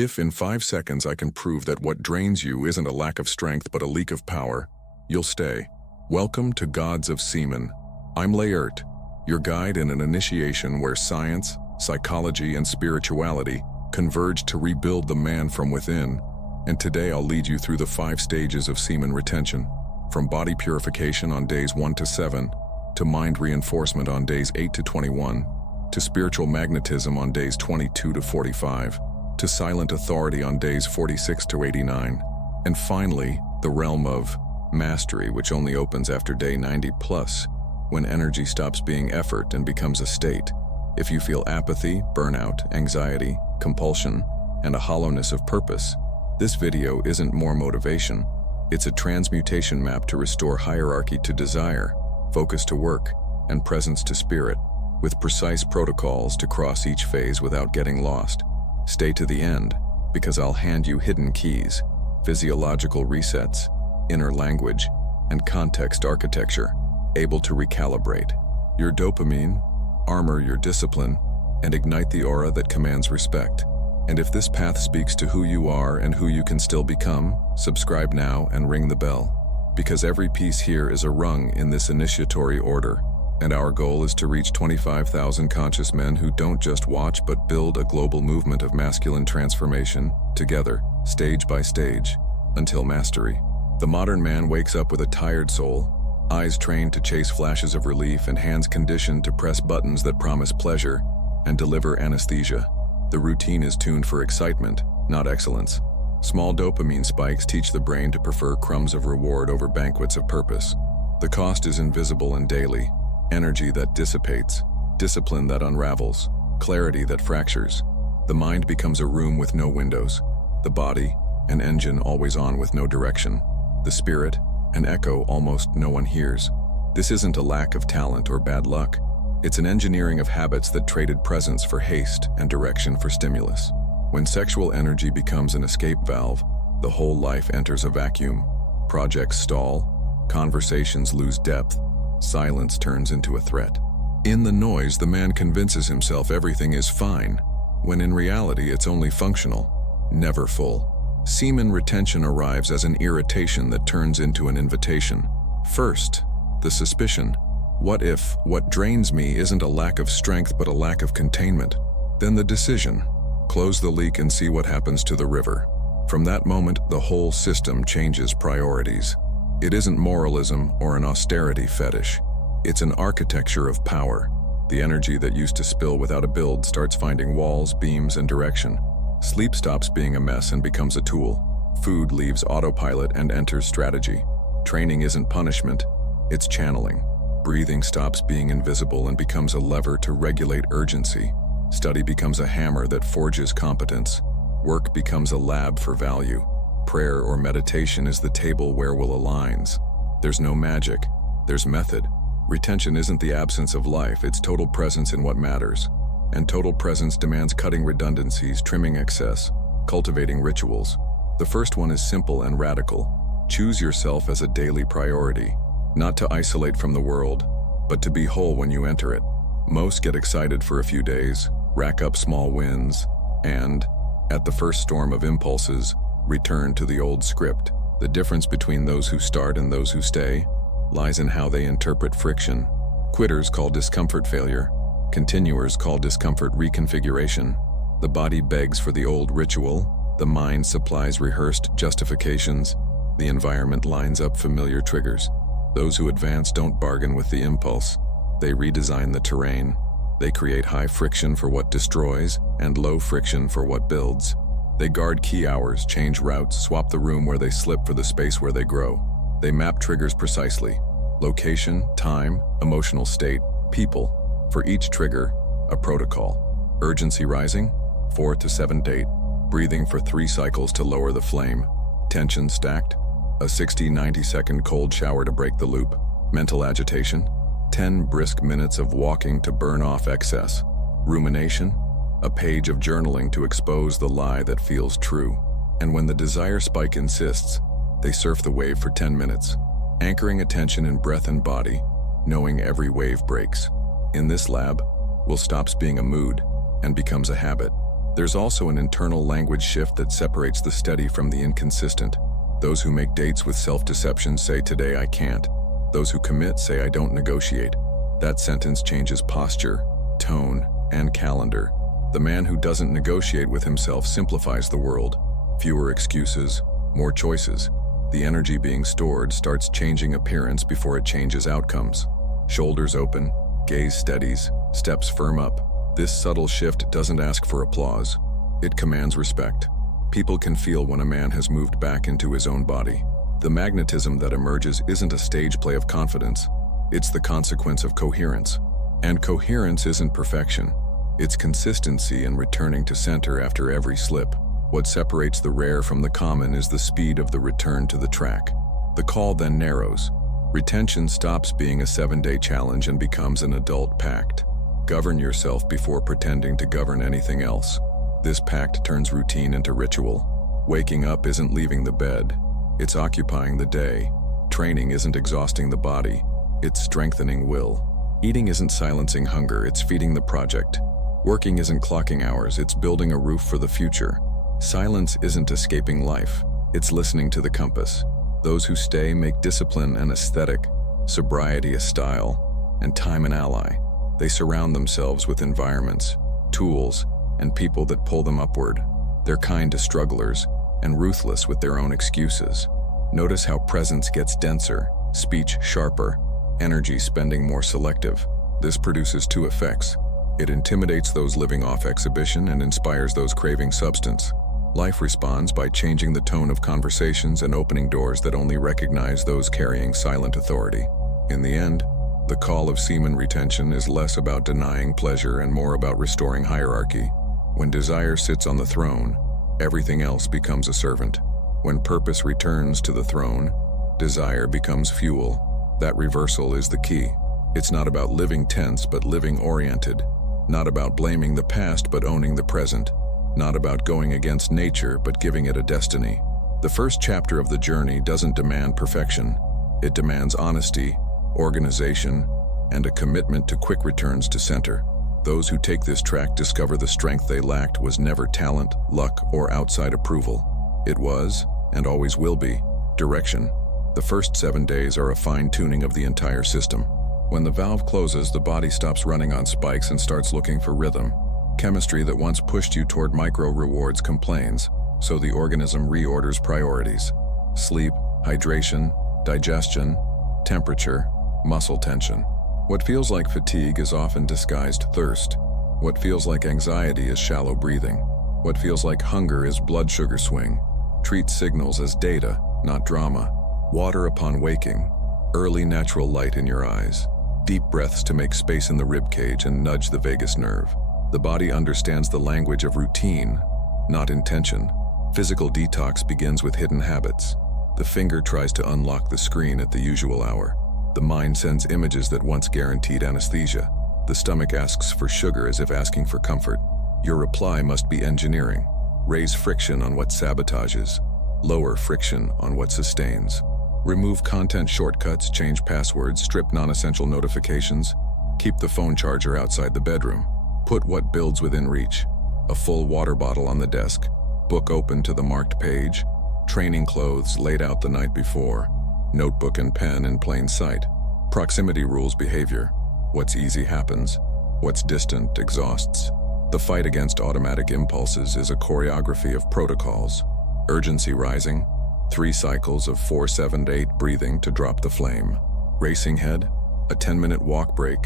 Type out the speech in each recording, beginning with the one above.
If in 5 seconds I can prove that what drains you isn't a lack of strength but a leak of power, you'll stay. Welcome to Gods of Semen. I'm Layert, your guide in an initiation where science, psychology, and spirituality converge to rebuild the man from within. And today I'll lead you through the 5 stages of semen retention, from body purification on days 1 to 7, to mind reinforcement on days 8 to 21, to spiritual magnetism on days 22 to 45, to silent authority on days 46 to 89, and finally, the realm of mastery, which only opens after day 90 plus, when energy stops being effort and becomes a state. If you feel apathy, burnout, anxiety, compulsion, and a hollowness of purpose, this video isn't more motivation. It's a transmutation map to restore hierarchy to desire, focus to work, and presence to spirit, with precise protocols to cross each phase without getting lost. Stay to the end, because I'll hand you hidden keys, physiological resets, inner language, and context architecture, able to recalibrate your dopamine, armor your discipline, and ignite the aura that commands respect. And if this path speaks to who you are and who you can still become, subscribe now and ring the bell. Because every piece here is a rung in this initiatory order, and our goal is to reach 25,000 conscious men who don't just watch but build a global movement of masculine transformation, together, stage by stage, until mastery. The modern man wakes up with a tired soul, eyes trained to chase flashes of relief and hands conditioned to press buttons that promise pleasure and deliver anesthesia. The routine is tuned for excitement, not excellence. Small dopamine spikes teach the brain to prefer crumbs of reward over banquets of purpose. The cost is invisible and daily. Energy that dissipates, discipline that unravels, clarity that fractures. The mind becomes a room with no windows. The body, an engine always on with no direction. The spirit, an echo almost no one hears. This isn't a lack of talent or bad luck. It's an engineering of habits that traded presence for haste and direction for stimulus. When sexual energy becomes an escape valve, the whole life enters a vacuum. Projects stall, conversations lose depth, silence turns into a threat. In the noise, the man convinces himself everything is fine, when in reality it's only functional, never full. Semen retention arrives as an irritation that turns into an invitation. First, the suspicion. What if what drains me isn't a lack of strength but a lack of containment? Then the decision. Close the leak and see what happens to the river. From that moment, the whole system changes priorities. It isn't moralism or an austerity fetish. It's an architecture of power. The energy that used to spill without a build starts finding walls, beams, and direction. Sleep stops being a mess and becomes a tool. Food leaves autopilot and enters strategy. Training isn't punishment, it's channeling. Breathing stops being invisible and becomes a lever to regulate urgency. Study becomes a hammer that forges competence. Work becomes a lab for value. Prayer or meditation is the table where will aligns. There's no magic, there's method. Retention isn't the absence of life, it's total presence in what matters. And total presence demands cutting redundancies, trimming excess, cultivating rituals. The first one is simple and radical. Choose yourself as a daily priority. Not to isolate from the world, but to be whole when you enter it. Most get excited for a few days, rack up small wins, and, at the first storm of impulses, return to the old script. The difference between those who start and those who stay lies in how they interpret friction. Quitters call discomfort failure. Continuers call discomfort reconfiguration. The body begs for the old ritual. The mind supplies rehearsed justifications. The environment lines up familiar triggers. Those who advance don't bargain with the impulse. They redesign the terrain. They create high friction for what destroys and low friction for what builds. They guard key hours, change routes, swap the room where they slip for the space where they grow. They map triggers precisely. Location, time, emotional state, people. For each trigger, a protocol. Urgency rising, 4 to 7 date. Breathing for 3 cycles to lower the flame. Tension stacked, a 60-90 second cold shower to break the loop. Mental agitation, 10 brisk minutes of walking to burn off excess. Rumination, a page of journaling to expose the lie that feels true. And when the desire spike insists, they surf the wave for 10 minutes, anchoring attention in breath and body, knowing every wave breaks. In this lab, will stops being a mood and becomes a habit. There's also an internal language shift that separates the steady from the inconsistent. Those who make dates with self-deception say, "Today I can't." Those who commit say, "I don't negotiate." That sentence changes posture, tone, and calendar. The man who doesn't negotiate with himself simplifies the world. Fewer excuses, more choices. The energy being stored starts changing appearance before it changes outcomes. Shoulders open, gaze steadies, steps firm up. This subtle shift doesn't ask for applause. It commands respect. People can feel when a man has moved back into his own body. The magnetism that emerges isn't a stage play of confidence. It's the consequence of coherence. And coherence isn't perfection. It's consistency and returning to center after every slip. What separates the rare from the common is the speed of the return to the track. The call then narrows. Retention stops being a 7-day challenge and becomes an adult pact. Govern yourself before pretending to govern anything else. This pact turns routine into ritual. Waking up isn't leaving the bed. It's occupying the day. Training isn't exhausting the body. It's strengthening will. Eating isn't silencing hunger, it's feeding the project. Working isn't clocking hours, it's building a roof for the future. Silence isn't escaping life, it's listening to the compass. Those who stay make discipline an aesthetic, sobriety a style, and time an ally. They surround themselves with environments, tools, and people that pull them upward. They're kind to strugglers and ruthless with their own excuses. Notice how presence gets denser, speech sharper, energy spending more selective. This produces two effects. It intimidates those living off exhibition and inspires those craving substance. Life responds by changing the tone of conversations and opening doors that only recognize those carrying silent authority. In the end, the call of semen retention is less about denying pleasure and more about restoring hierarchy. When desire sits on the throne, everything else becomes a servant. When purpose returns to the throne, desire becomes fuel. That reversal is the key. It's not about living tense but living oriented. Not about blaming the past but owning the present. Not about going against nature but giving it a destiny. The first chapter of the journey doesn't demand perfection. It demands honesty, organization, and a commitment to quick returns to center. Those who take this track discover the strength they lacked was never talent, luck, or outside approval. It was, and always will be, direction. The first 7 days are a fine-tuning of the entire system. When the valve closes, the body stops running on spikes and starts looking for rhythm. Chemistry that once pushed you toward micro-rewards complains, so the organism reorders priorities. Sleep, hydration, digestion, temperature, muscle tension. What feels like fatigue is often disguised thirst. What feels like anxiety is shallow breathing. What feels like hunger is blood sugar swing. Treat signals as data, not drama. Water upon waking. Early natural light in your eyes. Deep breaths to make space in the rib cage and nudge the vagus nerve. The body understands the language of routine, not intention. Physical detox begins with hidden habits. The finger tries to unlock the screen at the usual hour. The mind sends images that once guaranteed anesthesia. The stomach asks for sugar as if asking for comfort. Your reply must be engineering. Raise friction on what sabotages. Lower friction on what sustains. Remove content shortcuts, change passwords, strip non-essential notifications. Keep the phone charger outside the bedroom. Put what builds within reach. A full water bottle on the desk. Book open to the marked page. Training clothes laid out the night before. Notebook and pen in plain sight. Proximity rules behavior. What's easy happens. What's distant exhausts. The fight against automatic impulses is a choreography of protocols. Urgency rising. 3 cycles of 4, 7, 8 breathing to drop the flame. Racing head. A 10-minute walk break.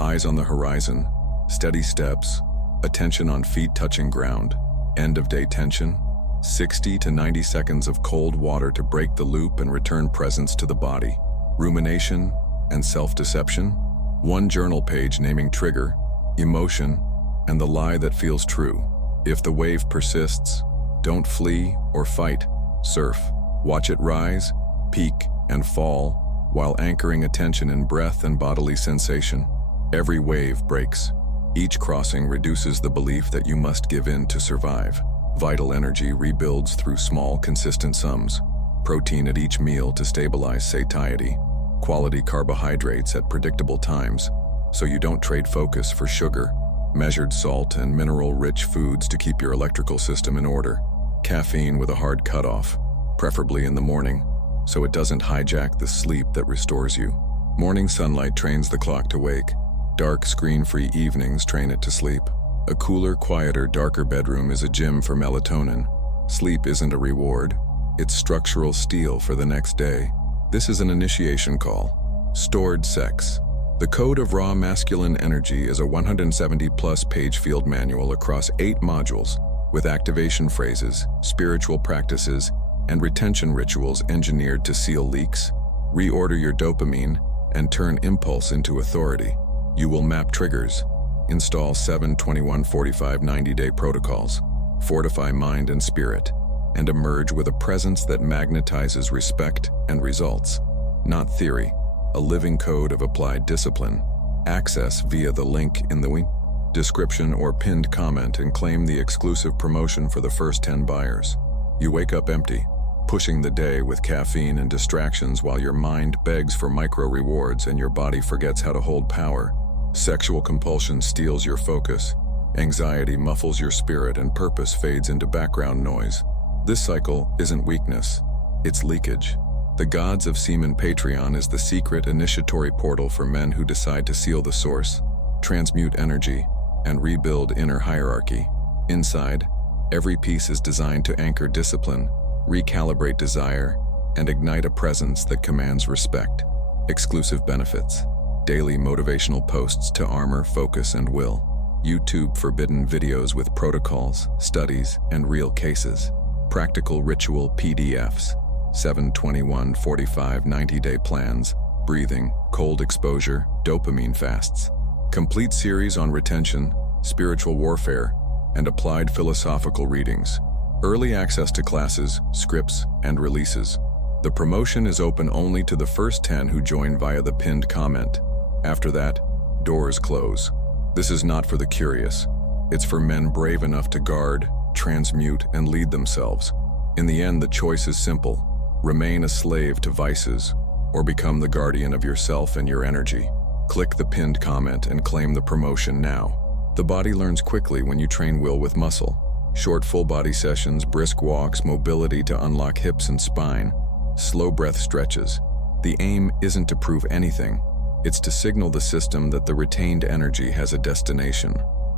Eyes on the horizon. Steady steps. Attention on feet touching ground. End of day tension. 60 to 90 seconds of cold water to break the loop and return presence to the body. Rumination and self-deception. 1 journal page naming trigger, emotion, and the lie that feels true. If the wave persists, don't flee or fight. Surf. Watch it rise, peak, and fall, while anchoring attention in breath and bodily sensation. Every wave breaks. Each crossing reduces the belief that you must give in to survive. Vital energy rebuilds through small, consistent sums. Protein at each meal to stabilize satiety. Quality carbohydrates at predictable times, so you don't trade focus for sugar. measured salt and mineral-rich foods to keep your electrical system in order, caffeine with a hard cutoff, preferably in the morning, so it doesn't hijack the sleep that restores you. Morning sunlight trains the clock to wake. Dark, screen-free evenings train it to sleep. A cooler, quieter, darker bedroom is a gym for melatonin. Sleep isn't a reward, it's structural steel for the next day. This is an initiation call. Stored sex. The Code of Raw Masculine Energy is a 170-plus page field manual across 8 modules, with activation phrases, spiritual practices, and retention rituals engineered to seal leaks, reorder your dopamine, and turn impulse into authority. You will map triggers, install 7-21-45 90-day protocols, fortify mind and spirit, and emerge with a presence that magnetizes respect and results. Not theory, a living code of applied discipline. Access via the link in the description or pinned comment and claim the exclusive promotion for the first 10 buyers. You wake up empty, pushing the day with caffeine and distractions while your mind begs for micro rewards and your body forgets how to hold power. Sexual compulsion steals your focus. Anxiety muffles your spirit and purpose fades into background noise. This cycle isn't weakness, it's leakage. The Gods of Semen Patreon is the secret initiatory portal for men who decide to seal the source, transmute energy, and rebuild inner hierarchy. Inside, every piece is designed to anchor discipline, recalibrate desire, and ignite a presence that commands respect. Exclusive benefits. Daily motivational posts to armor, focus, and will. YouTube forbidden videos with protocols, studies, and real cases. Practical ritual PDFs. 7-21-45 90-day plans. Breathing, cold exposure, dopamine fasts. Complete series on retention, spiritual warfare, and applied philosophical readings. Early access to classes, scripts, and releases. The promotion is open only to the first 10 who join via the pinned comment. After that, doors close. This is not for the curious. It's for men brave enough to guard, transmute, and lead themselves. In the end, the choice is simple. Remain a slave to vices, or become the guardian of yourself and your energy. Click the pinned comment and claim the promotion now. The body learns quickly when you train will with muscle. Short full-body sessions, brisk walks, mobility to unlock hips and spine, slow breath stretches. The aim isn't to prove anything. It's to signal the system that the retained energy has a destination.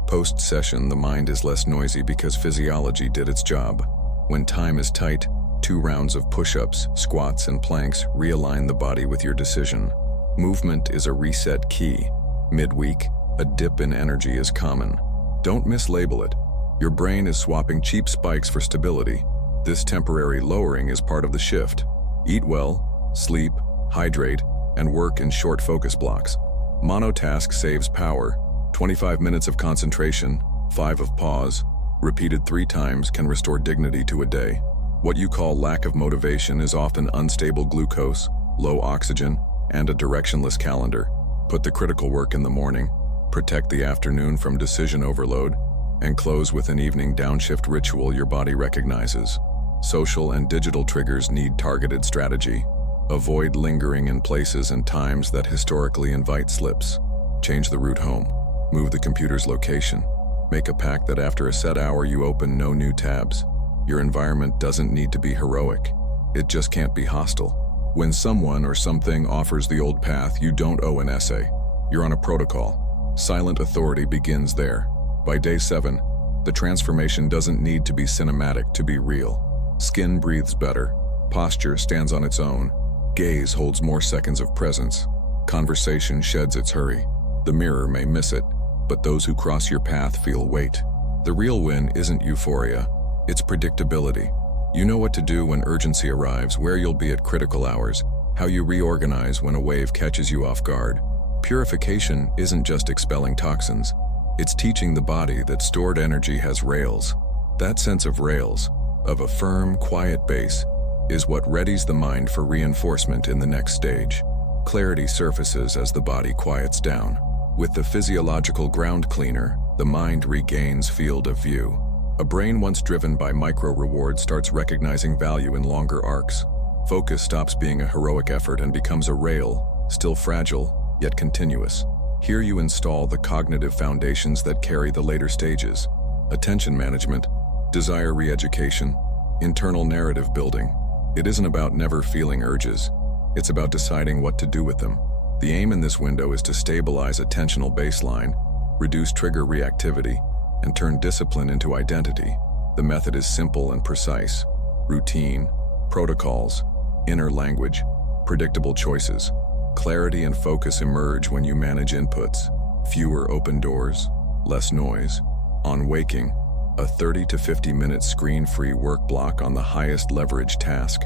Post-session, the mind is less noisy because physiology did its job. When time is tight, 2 rounds of push-ups, squats, and planks realign the body with your decision. Movement is a reset key. Midweek, a dip in energy is common. Don't mislabel it. Your brain is swapping cheap spikes for stability. This temporary lowering is part of the shift. Eat well, sleep, hydrate, and work in short focus blocks. Monotask saves power. 25 minutes of concentration, 5 of pause, repeated 3 times can restore dignity to a day. What you call lack of motivation is often unstable glucose, low oxygen, and a directionless calendar. Put the critical work in the morning, protect the afternoon from decision overload, and close with an evening downshift ritual your body recognizes. Social and digital triggers need targeted strategy. Avoid lingering in places and times that historically invite slips. Change the route home. Move the computer's location. Make a pact that after a set hour you open no new tabs. Your environment doesn't need to be heroic. It just can't be hostile. When someone or something offers the old path, you don't owe an essay. You're on a protocol. Silent authority begins there. By day 7, the transformation doesn't need to be cinematic to be real. Skin breathes better. Posture stands on its own. Gaze holds more seconds of presence. Conversation sheds its hurry. The mirror may miss it, but those who cross your path feel weight. The real win isn't euphoria, it's predictability. You know what to do when urgency arrives, where you'll be at critical hours, how you reorganize when a wave catches you off guard. Purification isn't just expelling toxins, it's teaching the body that stored energy has rails. That sense of rails, of a firm, quiet base, is what readies the mind for reinforcement in the next stage. Clarity surfaces as the body quiets down. With the physiological ground cleaner, the mind regains field of view. A brain once driven by micro-rewards starts recognizing value in longer arcs. Focus stops being a heroic effort and becomes a rail, still fragile, yet continuous. Here you install the cognitive foundations that carry the later stages: attention management, desire re-education, internal narrative building. It isn't about never feeling urges. It's about deciding what to do with them. The aim in this window is to stabilize attentional baseline, reduce trigger reactivity, and turn discipline into identity. The method is simple and precise: routine, protocols, inner language, predictable choices. Clarity and focus emerge when you manage inputs. Fewer open doors, less noise. On waking, a 30 to 50-minute screen-free work block on the highest leverage task.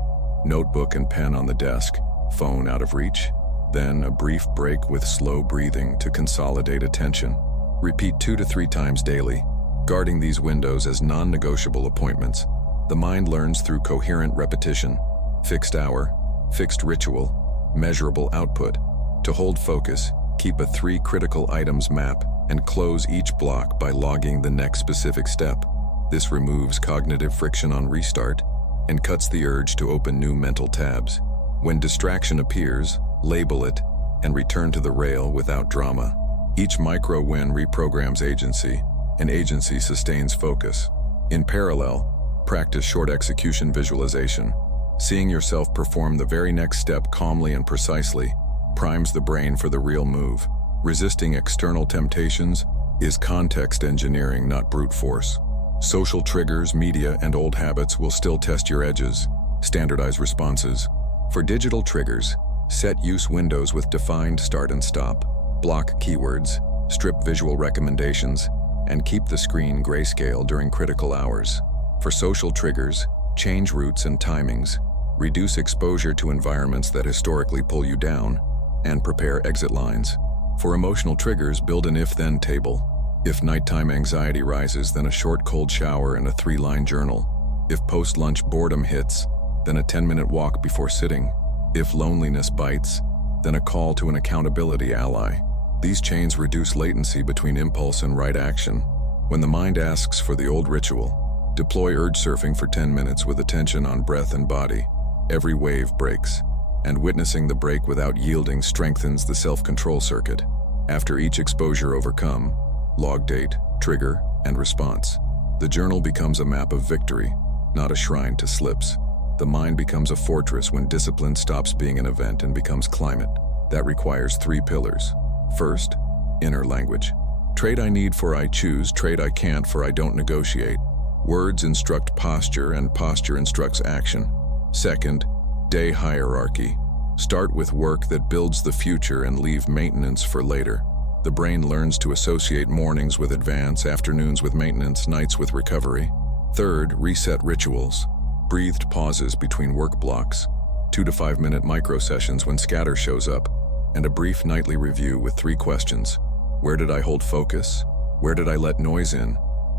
Notebook and pen on the desk, phone out of reach. Then a brief break with slow breathing to consolidate attention. Repeat 2 to 3 times daily, guarding these windows as non-negotiable appointments. The mind learns through coherent repetition: fixed hour, fixed ritual, measurable output. To hold focus, keep a 3 critical items map and close each block by logging the next specific step. This removes cognitive friction on restart and cuts the urge to open new mental tabs. When distraction appears, label it and return to the rail without drama. Each micro win reprograms agency, and agency sustains focus. In parallel, practice short execution visualization. Seeing yourself perform the very next step calmly and precisely primes the brain for the real move. Resisting external temptations is context engineering, not brute force. Social triggers, media, and old habits will still test your edges. Standardize responses. For digital triggers, set use windows with defined start and stop. Block keywords, strip visual recommendations, and keep the screen grayscale during critical hours. For social triggers, change routes and timings. Reduce exposure to environments that historically pull you down, and prepare exit lines. For emotional triggers, build an if-then table. If nighttime anxiety rises, then a short cold shower and a 3-line journal. If post-lunch boredom hits, then a 10-minute walk before sitting. If loneliness bites, then a call to an accountability ally. These chains reduce latency between impulse and right action. When the mind asks for the old ritual, deploy urge surfing for 10 minutes with attention on breath and body. Every wave breaks, and witnessing the break without yielding strengthens the self-control circuit. After each exposure overcome, log date, trigger, and response. The journal becomes a map of victory, not a shrine to slips. The mind becomes a fortress when discipline stops being an event and becomes climate. That requires 3 pillars. First, inner language. Trade I need for I choose, trade I can't for I don't negotiate. Words instruct posture, and posture instructs action. Second, day hierarchy. Start with work that builds the future and leave maintenance for later. The brain learns to associate mornings with advance, afternoons with maintenance, nights with recovery. Third, reset rituals. Breathed pauses between work blocks, 2 to 5 minute micro sessions when scatter shows up, and a brief nightly review with 3 questions. Where did I hold focus? Where did I let noise in?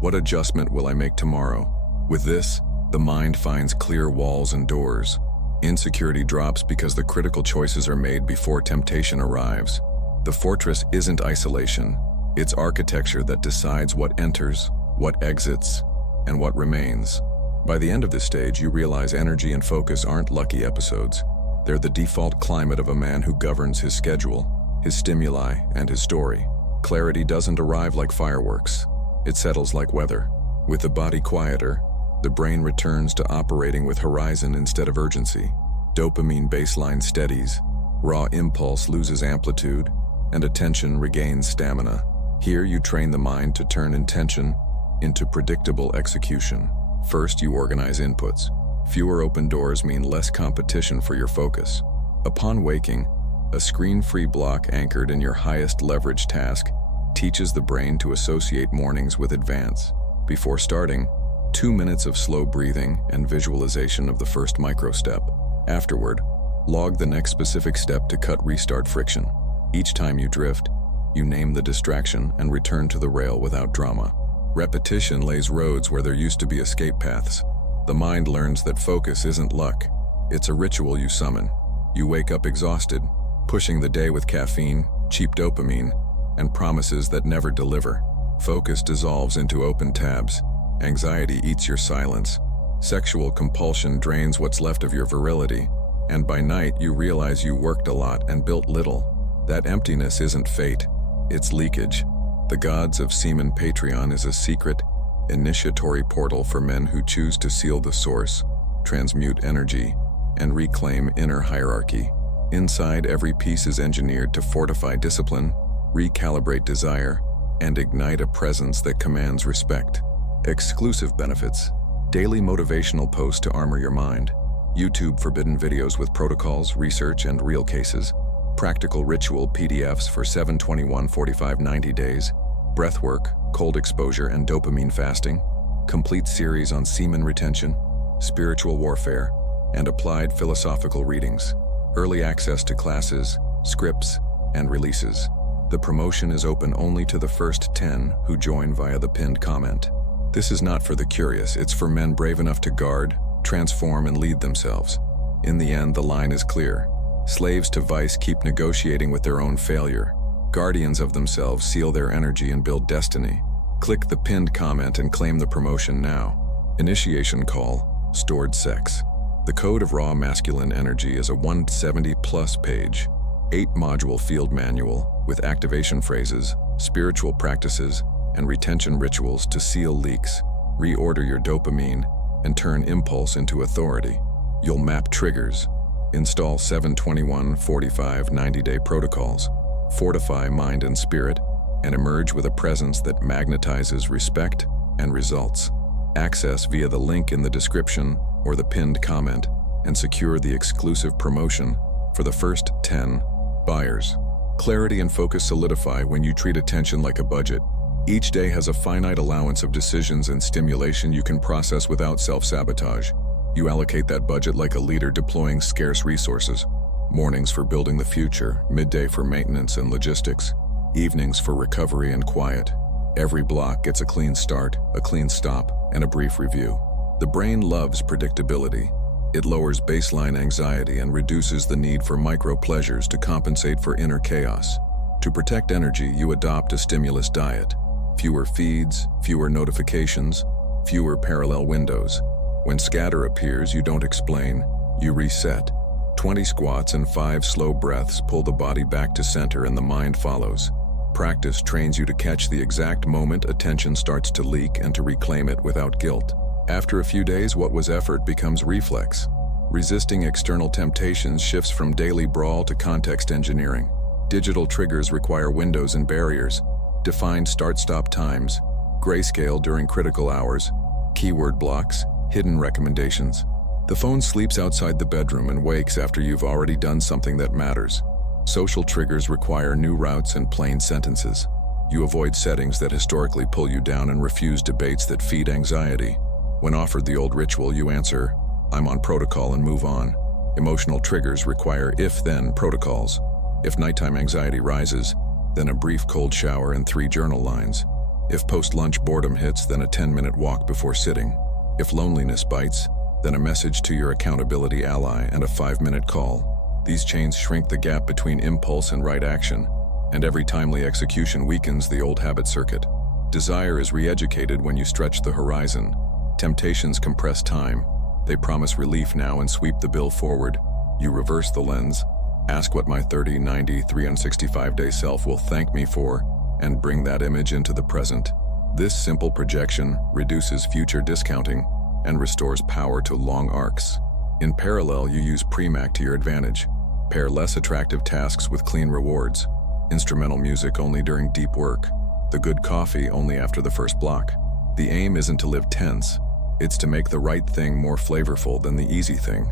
What adjustment will I make tomorrow? With this, the mind finds clear walls and doors. Insecurity drops because the critical choices are made before temptation arrives. The fortress isn't isolation, it's architecture that decides what enters, what exits, and what remains. By the end of this stage, you realize energy and focus aren't lucky episodes. They're the default climate of a man who governs his schedule, his stimuli, and his story. Clarity doesn't arrive like fireworks. It settles like weather. With the body quieter, the brain returns to operating with horizon instead of urgency. Dopamine baseline steadies, raw impulse loses amplitude, and attention regains stamina. Here you train the mind to turn intention into predictable execution. First, you organize inputs. Fewer open doors mean less competition for your focus. Upon waking, a screen-free block anchored in your highest leverage task teaches the brain to associate mornings with advance. Before starting, 2 minutes of slow breathing and visualization of the first micro step. Afterward, log the next specific step to cut restart friction. Each time you drift, you name the distraction and return to the rail without drama. Repetition lays roads where there used to be escape paths. The mind learns that focus isn't luck. It's a ritual you summon. You wake up exhausted, pushing the day with caffeine, cheap dopamine, and promises that never deliver. Focus dissolves into open tabs. Anxiety eats your silence. Sexual compulsion drains what's left of your virility. And by night, you realize you worked a lot and built little. That emptiness isn't fate. It's leakage. The Gods of Semen Patreon is a secret, initiatory portal for men who choose to seal the source, transmute energy, and reclaim inner hierarchy. Inside, every piece is engineered to fortify discipline, recalibrate desire, and ignite a presence that commands respect. Exclusive benefits: daily motivational posts to armor your mind, YouTube forbidden videos with protocols, research, and real cases, practical ritual PDFs for 7, 21, 45, 90 days, breathwork, cold exposure, and dopamine fasting, complete series on semen retention, spiritual warfare, and applied philosophical readings, early access to classes, scripts, and releases. The promotion is open only to the first 10 who join via the pinned comment. This is not for the curious, it's for men brave enough to guard, transform, and lead themselves. In the end, the line is clear. Slaves to vice keep negotiating with their own failure. Guardians of themselves seal their energy and build destiny. Click the pinned comment and claim the promotion now. Initiation call, stored sex. The Code of Raw Masculine Energy is a 170-plus page, 8-module field manual with activation phrases, spiritual practices, and retention rituals to seal leaks, reorder your dopamine, and turn impulse into authority. You'll map triggers, install 7, 21, 45, 90-day protocols, fortify mind and spirit, and emerge with a presence that magnetizes respect and results. Access via the link in the description or the pinned comment and secure the exclusive promotion for the first 10 buyers. Clarity and focus solidify when you treat attention like a budget. Each day has a finite allowance of decisions and stimulation you can process without self-sabotage. You allocate that budget like a leader deploying scarce resources. Mornings for building the future, midday for maintenance and logistics, evenings for recovery and quiet. Every block gets a clean start, a clean stop, and a brief review. The brain loves predictability. It lowers baseline anxiety and reduces the need for micro-pleasures to compensate for inner chaos. To protect energy, you adopt a stimulus diet. Fewer feeds, fewer notifications, fewer parallel windows. When scatter appears, you don't explain, you reset. 20 squats and 5 slow breaths pull the body back to center and the mind follows. Practice trains you to catch the exact moment attention starts to leak and to reclaim it without guilt. After a few days, what was effort becomes reflex. Resisting external temptations shifts from daily brawl to context engineering. Digital triggers require windows and barriers, defined start-stop times, grayscale during critical hours, keyword blocks, hidden recommendations. The phone sleeps outside the bedroom and wakes after you've already done something that matters. Social triggers require new routes and plain sentences. You avoid settings that historically pull you down and refuse debates that feed anxiety. When offered the old ritual, you answer, "I'm on protocol," and move on. Emotional triggers require if-then protocols. If nighttime anxiety rises, then a brief cold shower and 3 journal lines. If post-lunch boredom hits, then a 10-minute walk before sitting. If loneliness bites, then a message to your accountability ally and a 5-minute call. These chains shrink the gap between impulse and right action, and every timely execution weakens the old habit circuit. Desire is re-educated when you stretch the horizon. Temptations compress time. They promise relief now and sweep the bill forward. You reverse the lens. Ask what my 30, 90, 365-day self will thank me for, and bring that image into the present. This simple projection reduces future discounting and restores power to long arcs. In parallel, you use Premac to your advantage. Pair less attractive tasks with clean rewards. Instrumental music only during deep work. The good coffee only after the first block. The aim isn't to live tense. It's to make the right thing more flavorful than the easy thing.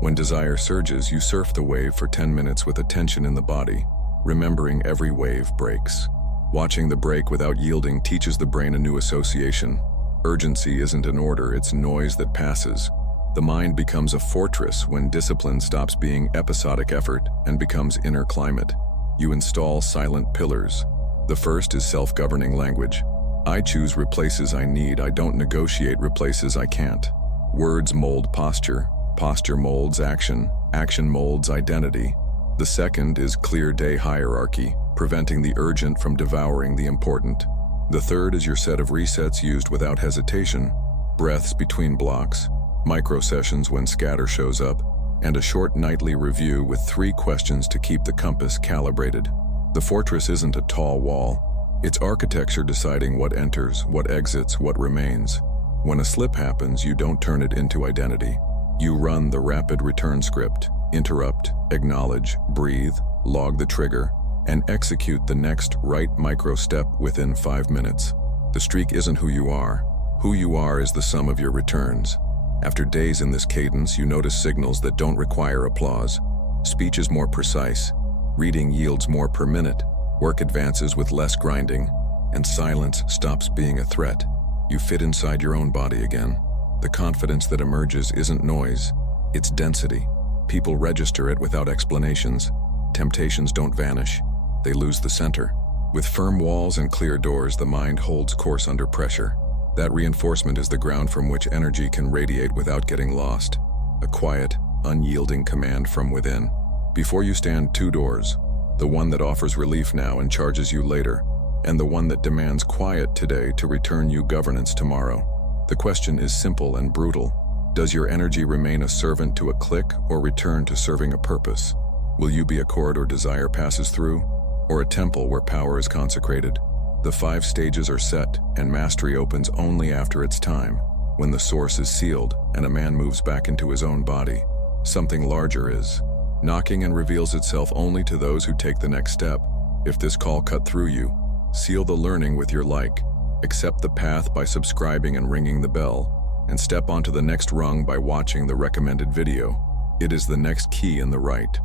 When desire surges, you surf the wave for 10 minutes with attention in the body, remembering every wave breaks. Watching the break without yielding teaches the brain a new association. Urgency isn't an order, it's noise that passes. The mind becomes a fortress when discipline stops being episodic effort and becomes inner climate. You install silent pillars. The first is self-governing language. I choose replaces I need, I don't negotiate replaces I can't. Words mold posture, posture molds action, action molds identity. The second is clear day hierarchy, preventing the urgent from devouring the important. The third is your set of resets used without hesitation, breaths between blocks, micro sessions when scatter shows up, and a short nightly review with 3 questions to keep the compass calibrated. The fortress isn't a tall wall. It's architecture deciding what enters, what exits, what remains. When a slip happens, you don't turn it into identity. You run the rapid return script, interrupt, acknowledge, breathe, log the trigger, and execute the next right micro step within 5 minutes. The streak isn't who you are. Who you are is the sum of your returns. After days in this cadence, you notice signals that don't require applause. Speech is more precise. Reading yields more per minute. Work advances with less grinding. And silence stops being a threat. You fit inside your own body again. The confidence that emerges isn't noise. It's density. People register it without explanations. Temptations don't vanish. They lose the center. With firm walls and clear doors, the mind holds course under pressure. That reinforcement is the ground from which energy can radiate without getting lost. A quiet, unyielding command from within. Before you stand 2 doors, the one that offers relief now and charges you later, and the one that demands quiet today to return you governance tomorrow. The question is simple and brutal. Does your energy remain a servant to a click or return to serving a purpose? Will you be a corridor desire passes through, or a temple where power is consecrated? The 5 stages are set, and mastery opens only after its time, when the source is sealed and a man moves back into his own body. Something larger is knocking and reveals itself only to those who take the next step. If this call cut through you, seal the learning with your like. Accept the path by subscribing and ringing the bell, and step onto the next rung by watching the recommended video. It is the next key in the right.